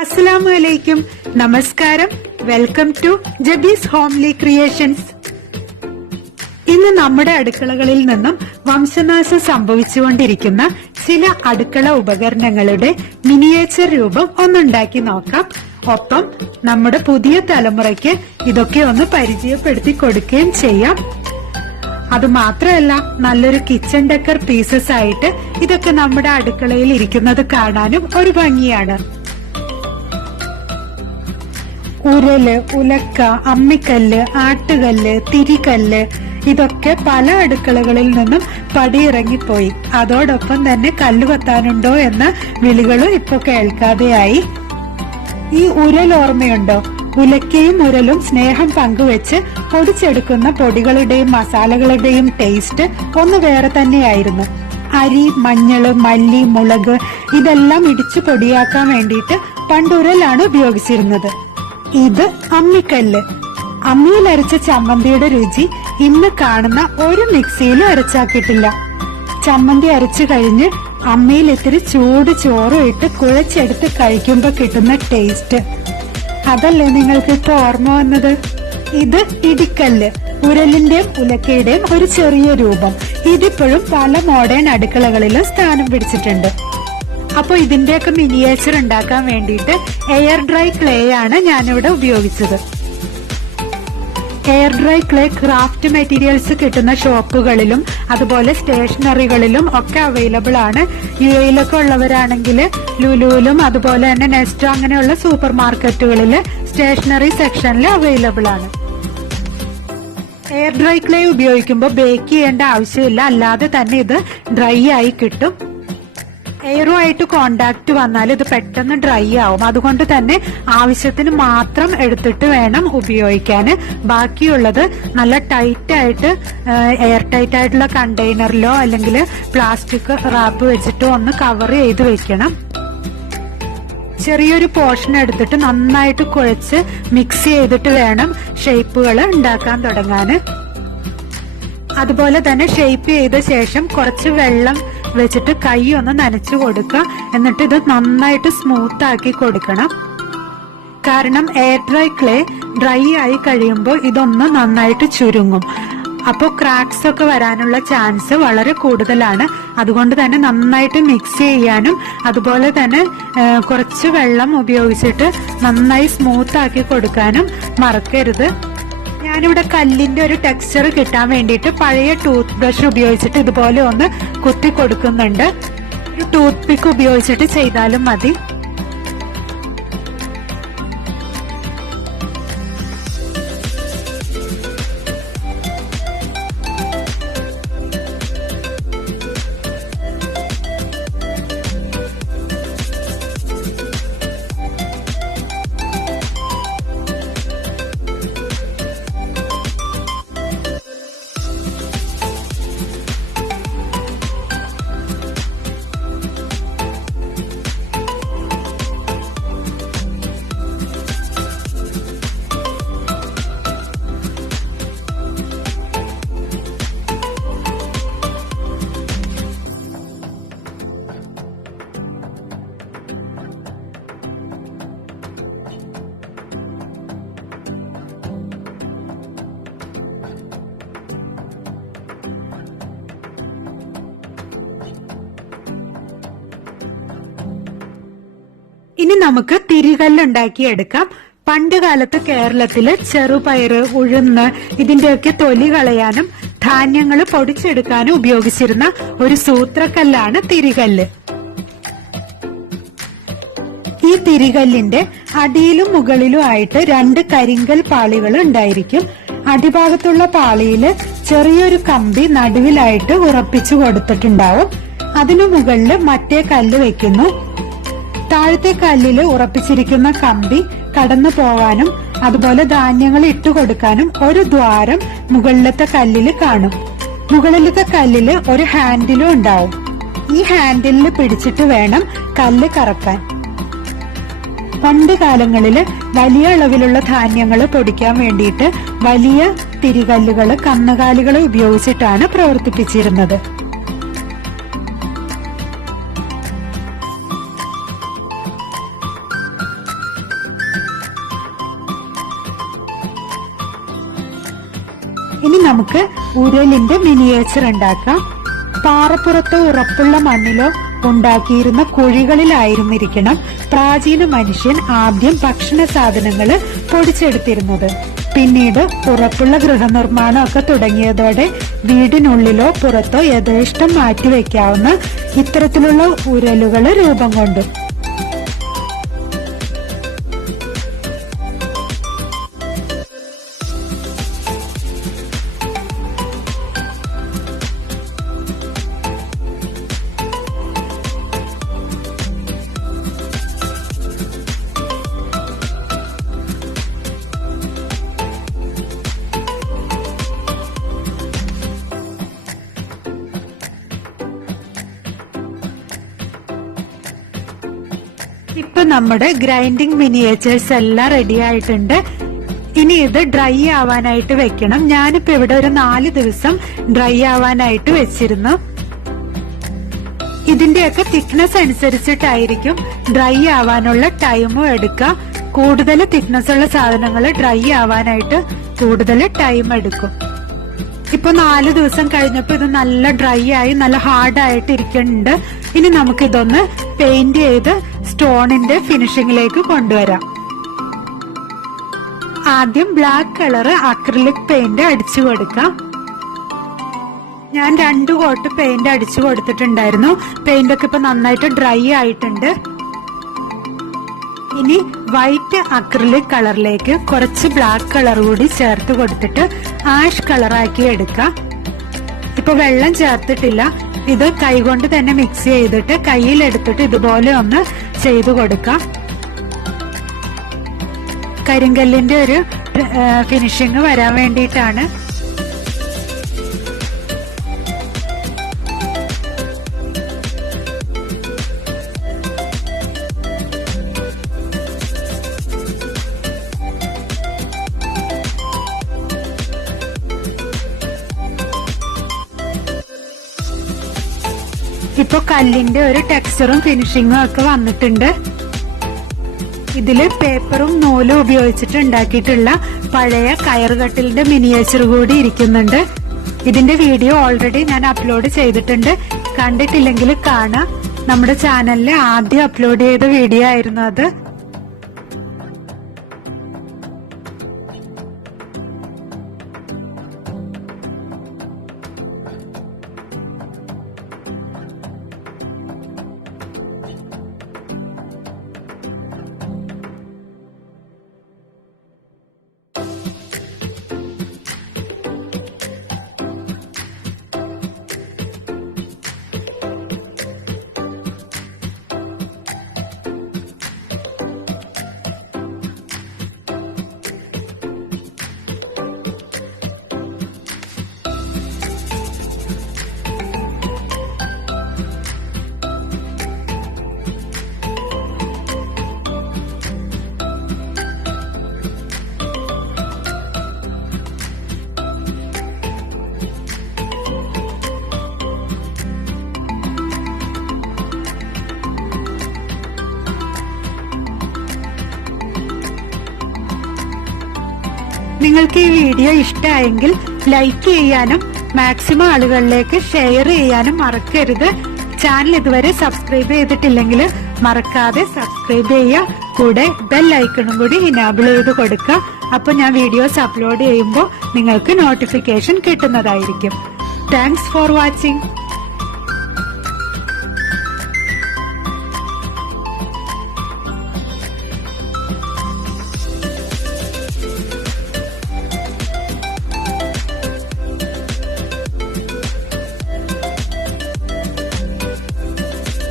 അസ്സലാമു അലൈക്കും, നമസ്കാരം. Welcome to Jabi's homely creations. ഇന്ന് നമ്മുടെ അടുക്കളകളിൽ നിന്നും വംശനാശം സംഭവിച്ചുകൊണ്ടിരിക്കുന്ന ചില അടുക്കള ഉപകരണങ്ങളുടെ മിനിയേച്ചർ രൂപം ഒന്നുണ്ടാക്കി നോക്കാം. ഒപ്പം നമ്മുടെ പുതിയ തലമുറയ്ക്ക് ഇതൊക്കെ ഒന്ന് പരിചയപ്പെടുത്തി കൊടുക്കുകയും ചെയ്യാം. അതുമാത്രമല്ല, നല്ലൊരു കിച്ചൺ ഡെക്കർ പീസസ് ആയിട്ട് ഇതൊക്കെ നമ്മുടെ അടുക്കളയിൽ ഇരിക്കുന്നത് കാണാനും ഒരു ഭംഗിയാണ്. ഉരല്, ഉലക്ക, അമ്മിക്കല്ല്, ആട്ടുകല്ല്, തിരികല്ല് ഇതൊക്കെ പല അടുക്കളകളിൽ നിന്നും പടിയിറങ്ങിപ്പോയി. അതോടൊപ്പം തന്നെ കല്ല് കൊത്താനുണ്ടോ എന്ന വിളികളും ഇപ്പൊ കേൾക്കാതെയായി. ഈ ഉരൽ ഓർമ്മയുണ്ടോ? ഉലക്കയും ഉരലും സ്നേഹം പങ്കുവെച്ച് പൊടിച്ചെടുക്കുന്ന പൊടികളുടെയും മസാലകളുടെയും ടേസ്റ്റ് ഒന്ന് വേറെ തന്നെയായിരുന്നു. അരി, മഞ്ഞള്, മല്ലി, മുളക് ഇതെല്ലാം ഇടിച്ചു പൊടിയാക്കാൻ വേണ്ടിയിട്ട് പണ്ടുരലാണ് ഉപയോഗിച്ചിരുന്നത്. ഇത് അമ്മിക്കല്ല്. അമ്മിയിൽ അരച്ച ചമ്മന്തിയുടെ രുചി ഇന്ന് കാണുന്ന ഒരു മിക്സിയിലും അരച്ചാക്കിയിട്ടില്ല. ചമ്മന്തി അരച്ചു കഴിഞ്ഞ് അമ്മിയിൽ ഇത്തിരി ചൂട് ചോറും ഇട്ട് കുഴച്ചെടുത്ത് കഴിക്കുമ്പോ കിട്ടുന്ന ടേസ്റ്റ്, അതല്ലേ നിങ്ങൾക്ക് ഇപ്പൊ ഓർമ്മ വന്നത്? ഇത് ഇടിക്കല്ല്, ഉരലിന്റെയും ഉലക്കയുടെയും ഒരു ചെറിയ രൂപം. ഇതിപ്പോഴും പല മോഡേൺ അടുക്കളകളിലും സ്ഥാനം പിടിച്ചിട്ടുണ്ട്. അപ്പൊ ഇതിന്റെയൊക്കെ മിനിയേച്ചർ ഉണ്ടാക്കാൻ വേണ്ടിയിട്ട് എയർ ഡ്രൈ ക്ലേ ആണ് ഞാനിവിടെ ഉപയോഗിച്ചത്. Air dry clay craft materials കിട്ടുന്ന ഷോപ്പുകളിലും അതുപോലെ സ്റ്റേഷനറികളിലും ഒക്കെ അവൈലബിൾ ആണ്. യുഎയിലൊക്കെ ഉള്ളവരാണെങ്കിൽ ലുലുവിലും അതുപോലെ തന്നെ നെസ്റ്റോ അങ്ങനെയുള്ള സൂപ്പർ മാർക്കറ്റുകളിൽ സ്റ്റേഷനറി സെക്ഷനിൽ അവൈലബിൾ ആണ്. എയർ ഡ്രൈ ക്ലേ ഉപയോഗിക്കുമ്പോൾ ബേക്ക് ചെയ്യേണ്ട ആവശ്യമില്ല, അല്ലാതെ തന്നെ ഇത് ഡ്രൈ ആയി കിട്ടും. എയറുമായിട്ട് കോണ്ടാക്ട് വന്നാൽ ഇത് പെട്ടെന്ന് ഡ്രൈ ആവും. അതുകൊണ്ട് തന്നെ ആവശ്യത്തിന് മാത്രം എടുത്തിട്ട് വേണം ഉപയോഗിക്കാൻ. ബാക്കിയുള്ളത് നല്ല ടൈറ്റ് ആയിട്ട് എയർ ടൈറ്റ് ആയിട്ടുള്ള കണ്ടെയ്നറിലോ അല്ലെങ്കിൽ പ്ലാസ്റ്റിക് റാപ്പ് വെച്ചിട്ടോ ഒന്ന് കവർ ചെയ്ത് വെക്കണം. ചെറിയൊരു പോർഷൻ എടുത്തിട്ട് നന്നായിട്ട് കുഴച്ച് മിക്സ് ചെയ്തിട്ട് വേണം ഷേപ്പുകൾ ഉണ്ടാക്കാൻ തുടങ്ങാൻ. അതുപോലെ തന്നെ ഷേപ്പ് ചെയ്ത ശേഷം കുറച്ച് വെള്ളം വെച്ചിട്ട് കൈ ഒന്ന് നനച്ചു കൊടുക്കുക. എന്നിട്ട് ഇത് നന്നായിട്ട് സ്മൂത്ത് ആക്കി കൊടുക്കണം. കാരണം എയർ ഡ്രൈ ക്ലേ ഡ്രൈ ആയി കഴിയുമ്പോൾ ഇതൊന്ന് നന്നായിട്ട് ചുരുങ്ങും. അപ്പോൾ ക്രാക്സ് ഒക്കെ വരാനുള്ള ചാൻസ് വളരെ കൂടുതലാണ്. അതുകൊണ്ട് തന്നെ നന്നായിട്ട് മിക്സ് ചെയ്യാനും അതുപോലെ തന്നെ കുറച്ച് വെള്ളം ഉപയോഗിച്ചിട്ട് നന്നായി സ്മൂത്ത് ആക്കി കൊടുക്കാനും മറക്കരുത്. ഞാനിവിടെ കല്ലിന്റെ ഒരു ടെക്സ്ചർ കിട്ടാൻ വേണ്ടിയിട്ട് പഴയ ടൂത്ത് ബ്രഷ് ഉപയോഗിച്ചിട്ട് ഇതുപോലെ ഒന്ന് കുത്തി കൊടുക്കുന്നുണ്ട്. ഒരു ടൂത്ത് പിക്ക് ഉപയോഗിച്ചിട്ട് ചെയ്താലും മതി. ഇനി നമുക്ക് തിരികല്ലുണ്ടാക്കിയെടുക്കാം. പണ്ട് കാലത്ത് കേരളത്തില് ചെറുപയറ്, ഉഴുന്ന് ഇതിന്റെയൊക്കെ തൊലി കളയാനും ധാന്യങ്ങൾ പൊടിച്ചെടുക്കാനും ഉപയോഗിച്ചിരുന്ന ഒരു സൂത്രക്കല്ലാണ് തിരികല്ല്. ഈ തിരികല്ലിന്റെ അടിയിലും മുകളിലും ആയിട്ട് രണ്ട് കരിങ്കൽ പാളികൾ ഉണ്ടായിരിക്കും. അടിഭാഗത്തുള്ള പാളിയില് ചെറിയൊരു കമ്പി നടുവിലായിട്ട് ഉറപ്പിച്ചു കൊടുത്തിട്ടുണ്ടാവും. അതിനു മുകളില് മറ്റേ കല്ല് വെക്കുന്നു. താഴത്തെ കല്ലില് ഉറപ്പിച്ചിരിക്കുന്ന കമ്പി കടന്നു പോവാനും അതുപോലെ ധാന്യങ്ങൾ ഇട്ടുകൊടുക്കാനും ഒരു ദ്വാരം മുകളിലത്തെ കല്ലില് കാണും. മുകളിലത്തെ കല്ലില് ഒരു ഹാൻഡിലും ഉണ്ടാവും. ഈ ഹാൻഡിലിൽ പിടിച്ചിട്ട് വേണം കല്ല് കറക്കാൻ. പണ്ട് കാലങ്ങളില് വലിയ അളവിലുള്ള ധാന്യങ്ങൾ പൊടിക്കാൻ വേണ്ടിയിട്ട് വലിയ തിരികല്ലുകള്, കന്നുകാലികളെ ഉപയോഗിച്ചിട്ടാണ് പ്രവർത്തിപ്പിച്ചിരുന്നത്. ഇനി നമുക്ക് ഉരലിന്റെ മിനിയേച്ചർ ഉണ്ടാക്കാം. പാറപ്പുറത്തോ ഉറപ്പുള്ള മണ്ണിലോ ഉണ്ടാക്കിയിരുന്ന കുഴികളിലായിരുന്നിരിക്കണം പ്രാചീന മനുഷ്യൻ ആദ്യം ഭക്ഷണ സാധനങ്ങൾ പൊടിച്ചെടുത്തിരുന്നത്. പിന്നീട് ഉറപ്പുള്ള ഗൃഹനിർമ്മാണം ഒക്കെ തുടങ്ങിയതോടെ വീടിനുള്ളിലോ പുറത്തോ യഥേഷ്ടം മാറ്റിവെക്കാവുന്ന ഇത്തരത്തിലുള്ള ഉരലുകൾ രൂപം കൊണ്ടു. ഇപ്പൊ നമ്മുടെ ഗ്രൈൻഡിങ് മിനിയേച്ചേഴ്സ് എല്ലാം റെഡി ആയിട്ടുണ്ട്. ഇനി ഇത് ഡ്രൈ ആവാനായിട്ട് വെക്കണം. ഞാനിപ്പോ ഇവിടെ ഒരു 4 ദിവസം ഡ്രൈ ആവാനായിട്ട് വെച്ചിരുന്നു. ഇതിന്റെയൊക്കെ തിക്നെസ് അനുസരിച്ചിട്ടായിരിക്കും ഡ്രൈ ആവാനുള്ള ടൈമും എടുക്കുക. കൂടുതൽ തിക്നെസ് ഉള്ള സാധനങ്ങൾ ഡ്രൈ ആവാനായിട്ട് കൂടുതൽ ടൈം എടുക്കും. ഇപ്പൊ 4 ദിവസം കഴിഞ്ഞപ്പോ ഇത് നല്ല ഡ്രൈ ആയി നല്ല ഹാർഡായിട്ട് ഇരിക്കുന്നുണ്ട്. ഇനി നമുക്കിതൊന്ന് പെയിന്റ് ചെയ്ത് സ്റ്റോണിന്റെ ഫിനിഷിംഗിലേക്ക് കൊണ്ടുവരാം. ആദ്യം ബ്ലാക്ക് കളർ അക്രിലിക് പെയിന്റ് അടിച്ചു കൊടുക്കാം. ഞാൻ 2 കോട്ട് പെയിന്റ് അടിച്ചു കൊടുത്തിട്ടുണ്ടായിരുന്നു. പെയിന്റ് ഒക്കെ ഇപ്പൊ നന്നായിട്ട് ഡ്രൈ ആയിട്ടുണ്ട്. ഇനി വൈറ്റ് അക്രിലിക് കളറിലേക്ക് കുറച്ച് ബ്ലാക്ക് കളർ കൂടി ചേർത്ത് കൊടുത്തിട്ട് ആഷ് കളറാക്കി എടുക്കാം. ഇപ്പൊ വെള്ളം ചേർത്തിട്ടില്ല. ഇത് കൈകൊണ്ട് തന്നെ മിക്സ് ചെയ്തിട്ട് കയ്യിലെടുത്തിട്ട് ഇതുപോലെ ഒന്ന് ചെയ്തു കൊടുക്കാം. കരിങ്കല്ലിന്റെ ഒരു ഫിനിഷിങ് വരാൻ വേണ്ടിയിട്ടാണ്. ഇപ്പൊ കല്ലിന്റെ ഒരു ടെക്സ്ചറും ഫിനിഷിങ്ങും ഒക്കെ വന്നിട്ടുണ്ട്. ഇതില് പേപ്പറും നൂലും ഉപയോഗിച്ചിട്ട് ഉണ്ടാക്കിയിട്ടുള്ള പഴയ കയറുകട്ടിലിന്റെ മിനിയേച്ചർ കൂടി ഇരിക്കുന്നുണ്ട്. ഇതിന്റെ വീഡിയോ ഓൾറെഡി ഞാൻ അപ്ലോഡ് ചെയ്തിട്ടുണ്ട്. കണ്ടിട്ടില്ലെങ്കിൽ കാണാം. നമ്മുടെ ചാനലിൽ ആദ്യം അപ്ലോഡ് ചെയ്ത വീഡിയോ ആയിരുന്നു അത്. നിങ്ങൾക്ക് ഈ വീഡിയോ ഇഷ്ടമായെങ്കിൽ ലൈക്ക് ചെയ്യാനും മാക്സിമം ആളുകളിലേക്ക് ഷെയർ ചെയ്യാനും മറക്കരുത്. ചാനൽ ഇതുവരെ സബ്സ്ക്രൈബ് ചെയ്തിട്ടില്ലെങ്കിൽ മറക്കാതെ സബ്സ്ക്രൈബ് ചെയ്യുക. കൂടെ ബെൽ ഐക്കണും കൂടി ഇനാബിൾ ചെയ്ത് കൊടുക്കുക. അപ്പൊ ഞാൻ വീഡിയോസ് അപ്ലോഡ് ചെയ്യുമ്പോൾ നിങ്ങൾക്ക് നോട്ടിഫിക്കേഷൻ കിട്ടുന്നതായിരിക്കും. Thanks for watching.